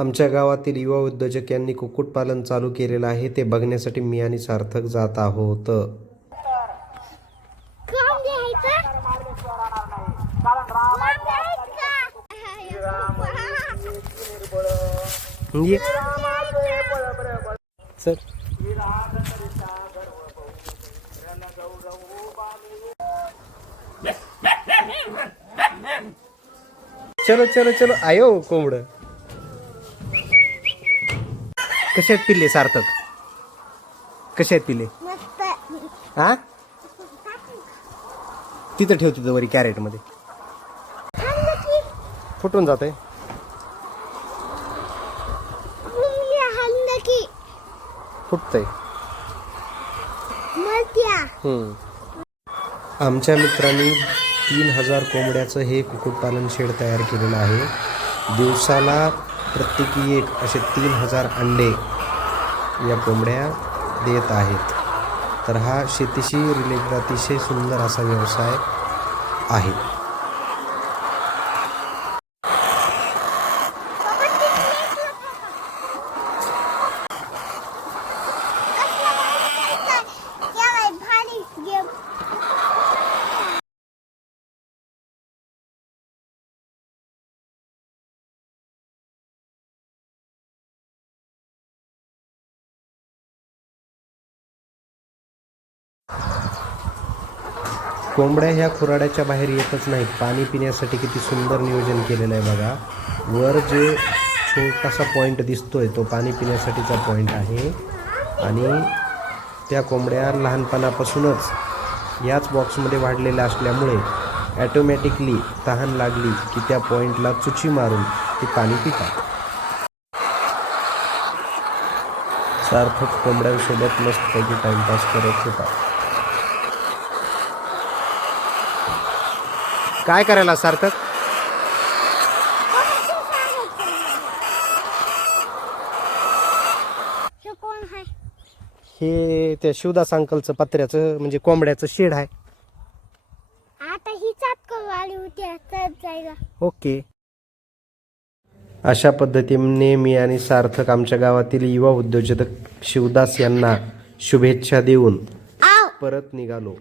आमच्या गावातील युवा उद्योजक यांनी कुक्कुटपालन चालू केलेलं आहे. ते बघण्यासाठी मी आणि सार्थक जात आहोत. सर चलो चलो चलो आयो कोंबड. कसे आहेत पिल्ले सार्थक? कसे आहेत पिल्ले? हा तिथं ठेव, तिथं वरी कॅरेट मध्ये. फुटून जात आहे. फुटतंय. आमच्या मित्रांनी 3000 कोंबड्याचं हे कुक्कुटपालन शेड तयार केलेलं आहे. दिवसाला प्रत्येकी एक असे 3000 अंडे या कोंबड्या देत आहेत. तर हा शेतीशी रिलेटेड अतिशय सुंदर असा व्यवसाय आहे. कोंबड्या ह्या खुराड्याच्या बाहेर येतच नाहीत. पाणी पिण्यासाठी किती सुंदर नियोजन केलेलं आहे बघा. वर जे छोटासा पॉईंट दिसतोय तो पाणी पिण्यासाठीचा पॉईंट आहे. आणि त्या कोंबड्या लहानपणापासूनच याच बॉक्समध्ये वाढलेल्या असल्यामुळे ॲटोमॅटिकली तहान लागली की त्या पॉईंटला चुची मारून ती पाणी पितात. सार्थक कोंबड्यांसोबत मस्तपैकी टाइमपास करत होता. काय करायला सार्थक? हे त्या शिवदास अंकलचं पत्र्याचं म्हणजे कोंबड्याचं शेड आहे. आता ही चाट आली होती. ओके. अशा पद्धतीने मी आणि सार्थक आमच्या गावातील युवा उद्योजक शिवदास यांना शुभेच्छा देऊन परत निघालो.